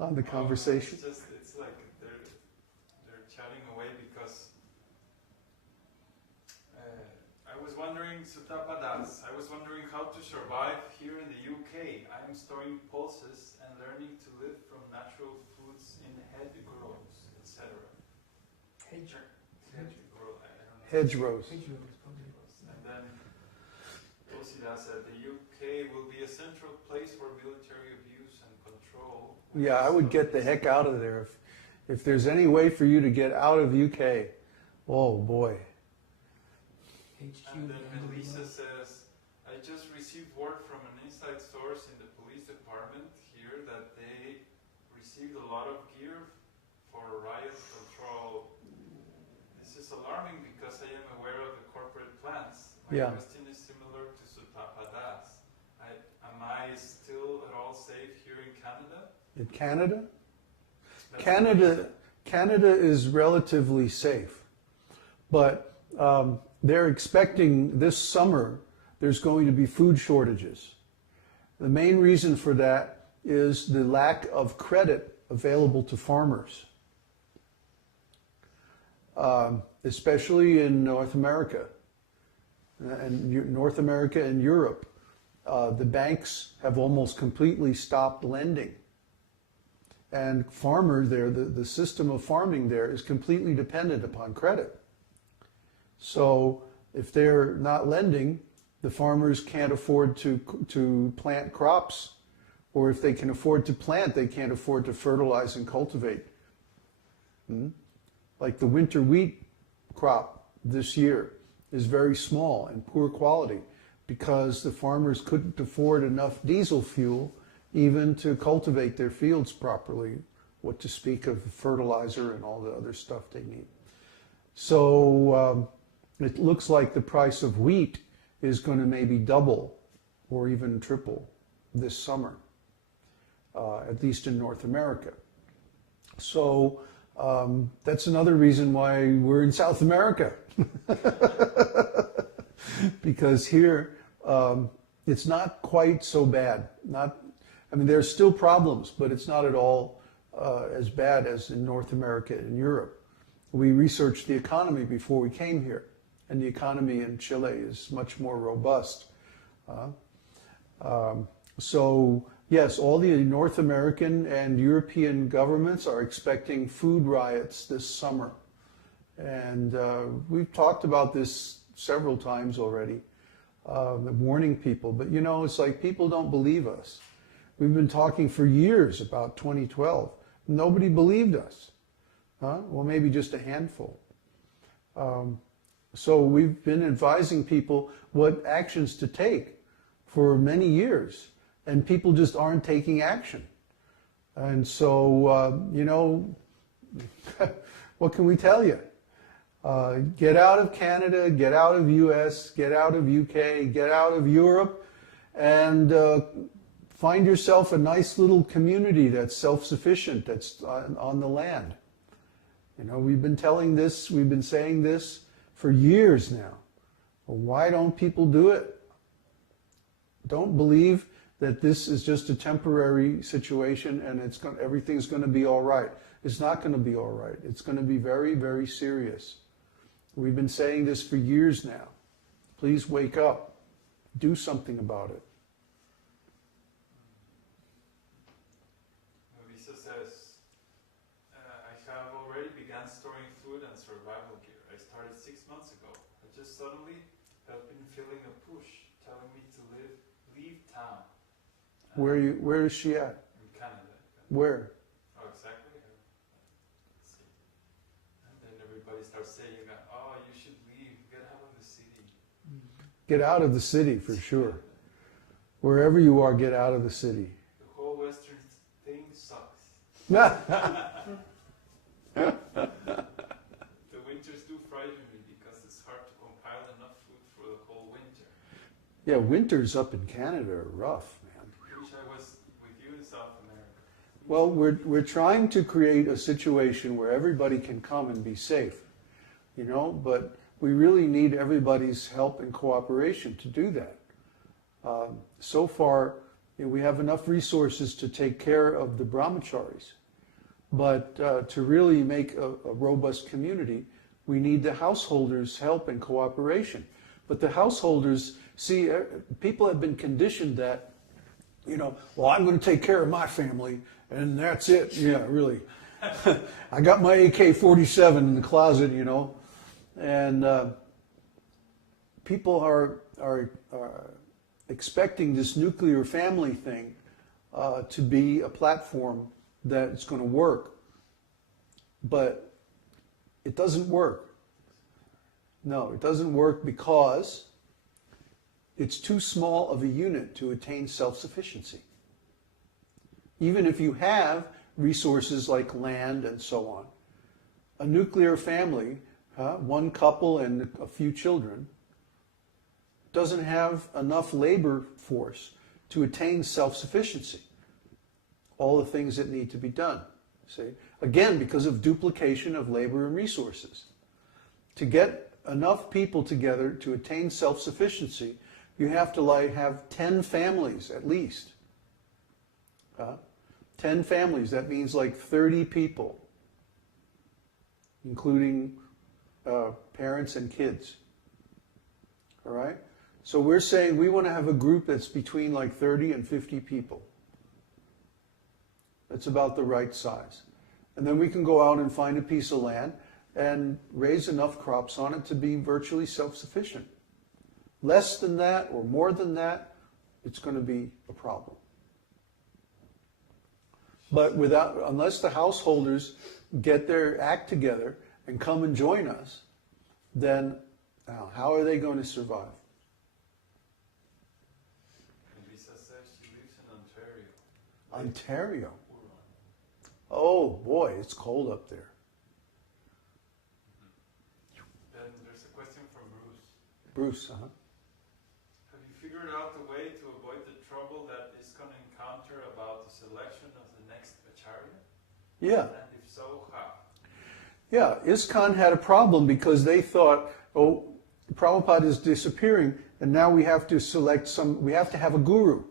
on the conversation? It's like they're chatting away because I was wondering, Sutapadas, I was wondering how to survive here in the UK. I am storing pulses and learning to live from natural foods in hedgerows, etc. Hedgerow, I don't know. Hedgerows. And then Tulsida said the UK will be a central place for military abuse and control. Yeah, I would get the heck out of there. If there's any way for you to get out of UK, oh boy. And then Melissa says, I just received word from an inside source in the police department here that they received a lot of gear for riot control. This is alarming because I am aware of the corporate plans. My question is similar to Sutapadas. Am I still at all safe here in Canada? In Canada? Canada is relatively safe, but they're expecting this summer there's going to be food shortages. The main reason for that is the lack of credit available to farmers, especially in North America and Europe. The banks have almost completely stopped lending. And farmer there, the system of farming there is completely dependent upon credit. So if they're not lending, the farmers can't afford to plant crops, or if they can afford to plant, they can't afford to fertilize and cultivate. Like the winter wheat crop this year is very small and poor quality because the farmers couldn't afford enough diesel fuel even to cultivate their fields properly, what to speak of fertilizer and all the other stuff they need. So it looks like the price of wheat is going to maybe double or even triple this summer, at least in North America. So that's another reason why we're in South America. Because here it's not quite so bad. There's still problems, but it's not at all as bad as in North America and Europe. We researched the economy before we came here, and the economy in Chile is much more robust. So yes, all the North American and European governments are expecting food riots this summer. And we've talked about this several times already, warning people. But it's like people don't believe us. We've been talking for years about 2012. Nobody believed us. Well, maybe just a handful. So we've been advising people what actions to take for many years, and people just aren't taking action. And so, what can we tell you? Get out of Canada, get out of US, get out of UK, get out of Europe, and find yourself a nice little community that's self-sufficient, that's on the land. We've been saying this for years now. Well, why don't people do it? Don't believe that this is just a temporary situation and everything's going to be all right. It's not going to be all right. It's going to be very, very serious. We've been saying this for years now. Please wake up. Do something about it. Lisa says, I have already begun storing food and survival gear. I started 6 months ago. I just suddenly have been feeling a push telling me to leave town. Where is she at? In Canada. Where? Oh, exactly. Let's see. And then everybody starts saying, oh, you should leave, get out of the city. Get out of the city, for sure. Wherever you are, get out of the city. The whole Western thing sucks. The winters do frighten me because it's hard to compile enough food for the whole winter. Yeah, winters up in Canada are rough, man. I wish I was with you in South America. Well, we're trying to create a situation where everybody can come and be safe, but we really need everybody's help and cooperation to do that. So far, We have enough resources to take care of the brahmacharis. But to really make a robust community, we need the householders' help and cooperation. But the householders, see, people have been conditioned that, well, I'm going to take care of my family, and that's it. Yeah, really. I got my AK-47 in the closet, and people are expecting this nuclear family thing to be a platform that it's going to work. But it doesn't work. No, it doesn't work because it's too small of a unit to attain self-sufficiency. Even if you have resources like land and so on, a nuclear family, one couple and a few children, doesn't have enough labor force to attain self-sufficiency. All the things that need to be done. See? Again, because of duplication of labor and resources. To get enough people together to attain self-sufficiency, you have to have 10 families at least. 10 families, that means like 30 people, including parents and kids. All right? So we're saying we want to have a group that's between like 30 and 50 people. That's about the right size. And then we can go out and find a piece of land and raise enough crops on it to be virtually self-sufficient. Less than that or more than that, it's going to be a problem. But unless the householders get their act together and come and join us, then how are they going to survive? Lisa says she lives in Ontario. Ontario? Oh boy, it's cold up there. Then there's a question from Bruce. Bruce, Have you figured out a way to avoid the trouble that is going to encounter about the selection of the next acharya? Yeah. And if so, how? Yeah, ISKCON had a problem because they thought, oh, Prabhupada is disappearing, and now we have to we have to have a guru.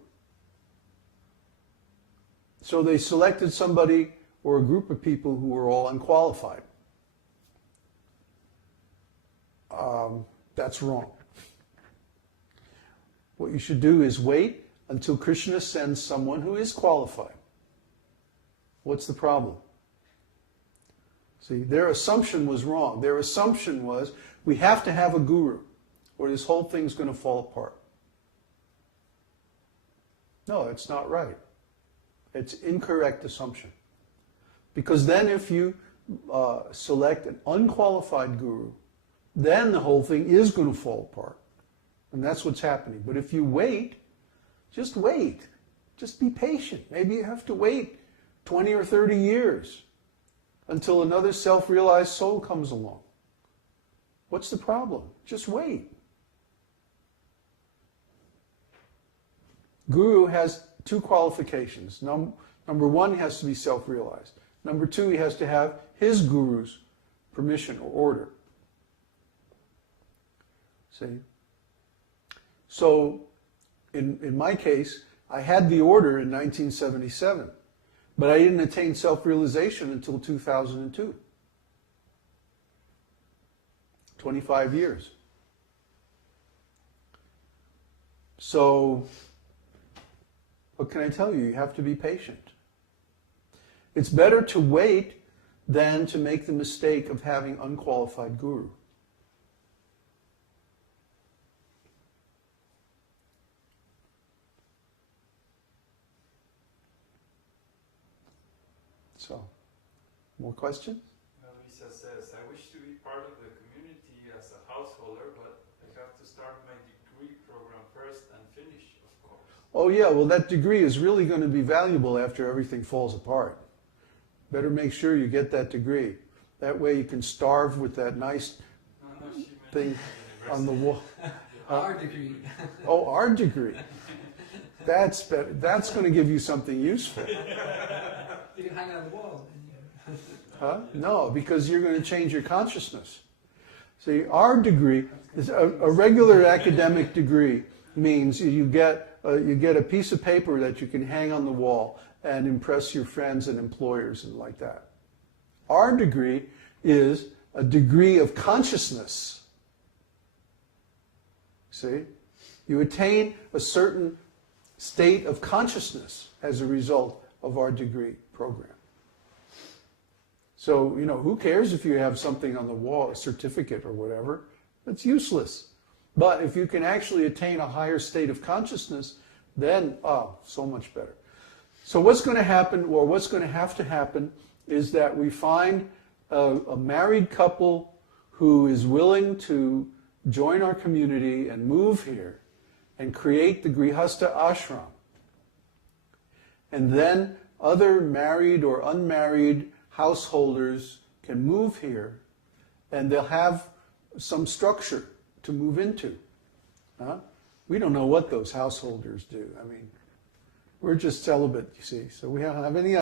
So they selected somebody or a group of people who were all unqualified. That's wrong. What you should do is wait until Krishna sends someone who is qualified. What's the problem? See, their assumption was wrong. Their assumption was, we have to have a guru, or this whole thing's going to fall apart. No, it's not right. It's incorrect assumption. Because then if you select an unqualified guru, then the whole thing is going to fall apart. And that's what's happening. But if you wait, just wait. Just be patient. Maybe you have to wait 20 or 30 years until another self-realized soul comes along. What's the problem? Just wait. Guru has two qualifications. Number one, he has to be self-realized. Number two, he has to have his guru's permission or order. See? So, in my case, I had the order in 1977, but I didn't attain self-realization until 2002. 25 years. So, what can I tell you? You have to be patient. It's better to wait than to make the mistake of having unqualified guru. So, more questions? Lisa says, I wish to be part of the community as a householder, but I have to start my degree program first and finish, of course. Oh yeah, well that degree is really going to be valuable after everything falls apart. Better make sure you get that degree. That way you can starve with that nice thing on the wall. Our degree. Oh, our degree. That's better. That's going to give you something useful. You hang it on the wall. Huh? No, because you're going to change your consciousness. See, our degree is a regular academic degree means you get you get a piece of paper that you can hang on the wall and impress your friends and employers and like that. Our degree is a degree of consciousness. See? You attain a certain state of consciousness as a result of our degree program. So, who cares if you have something on the wall, a certificate or whatever? It's useless. But if you can actually attain a higher state of consciousness, then, so much better. So what's going to happen, or what's going to have to happen, is that we find a married couple who is willing to join our community and move here and create the Grihastha ashram. And then other married or unmarried householders can move here, and they'll have some structure to move into. We don't know what those householders do. I mean, we're just celibate, you see, so we don't have any